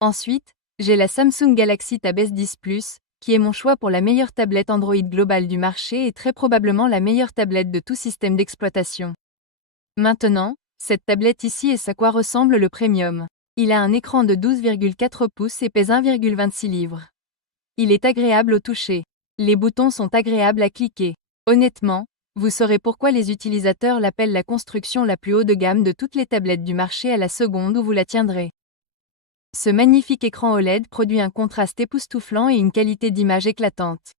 Ensuite, j'ai la Samsung Galaxy Tab S10 Plus, qui est mon choix pour la meilleure tablette Android globale du marché et très probablement la meilleure tablette de tout système d'exploitation. Maintenant, cette tablette ici est à quoi ressemble le Premium. Il a un écran de 12,4 pouces et pèse 1,26 livres. Il est agréable au toucher. Les boutons sont agréables à cliquer. Honnêtement, vous saurez pourquoi les utilisateurs l'appellent la construction la plus haut de gamme de toutes les tablettes du marché à la seconde où vous la tiendrez. Ce magnifique écran OLED produit un contraste époustouflant et une qualité d'image éclatante.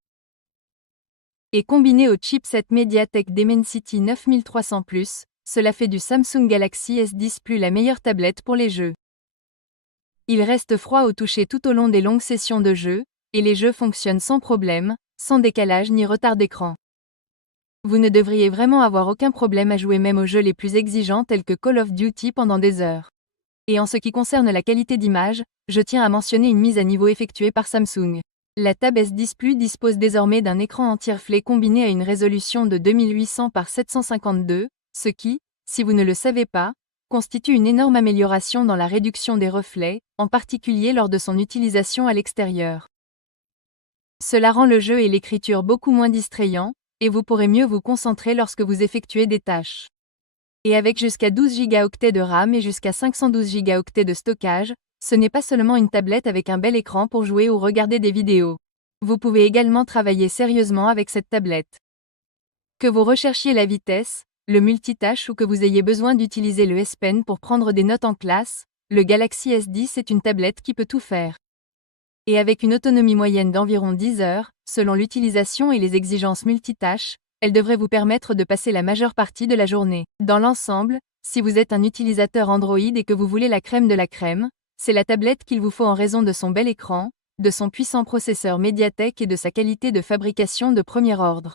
Et combiné au chipset MediaTek Dimensity 9300+, cela fait du Samsung Galaxy S10 Plus la meilleure tablette pour les jeux. Il reste froid au toucher tout au long des longues sessions de jeu, et les jeux fonctionnent sans problème, sans décalage ni retard d'écran. Vous ne devriez vraiment avoir aucun problème à jouer même aux jeux les plus exigeants tels que Call of Duty pendant des heures. Et en ce qui concerne la qualité d'image, je tiens à mentionner une mise à niveau effectuée par Samsung. La Tab S10 Plus dispose désormais d'un écran entier-reflet combiné à une résolution de 2800 par 752, ce qui, si vous ne le savez pas, constitue une énorme amélioration dans la réduction des reflets, en particulier lors de son utilisation à l'extérieur. Cela rend le jeu et l'écriture beaucoup moins distrayants, et vous pourrez mieux vous concentrer lorsque vous effectuez des tâches. Et avec jusqu'à 12 Go de RAM et jusqu'à 512 Go de stockage, ce n'est pas seulement une tablette avec un bel écran pour jouer ou regarder des vidéos. Vous pouvez également travailler sérieusement avec cette tablette. Que vous recherchiez la vitesse, le multitâche ou que vous ayez besoin d'utiliser le S Pen pour prendre des notes en classe, le Galaxy S10 est une tablette qui peut tout faire. Et avec une autonomie moyenne d'environ 10 heures, selon l'utilisation et les exigences multitâches, elle devrait vous permettre de passer la majeure partie de la journée. Dans l'ensemble, si vous êtes un utilisateur Android et que vous voulez la crème de la crème, c'est la tablette qu'il vous faut en raison de son bel écran, de son puissant processeur MediaTek et de sa qualité de fabrication de premier ordre.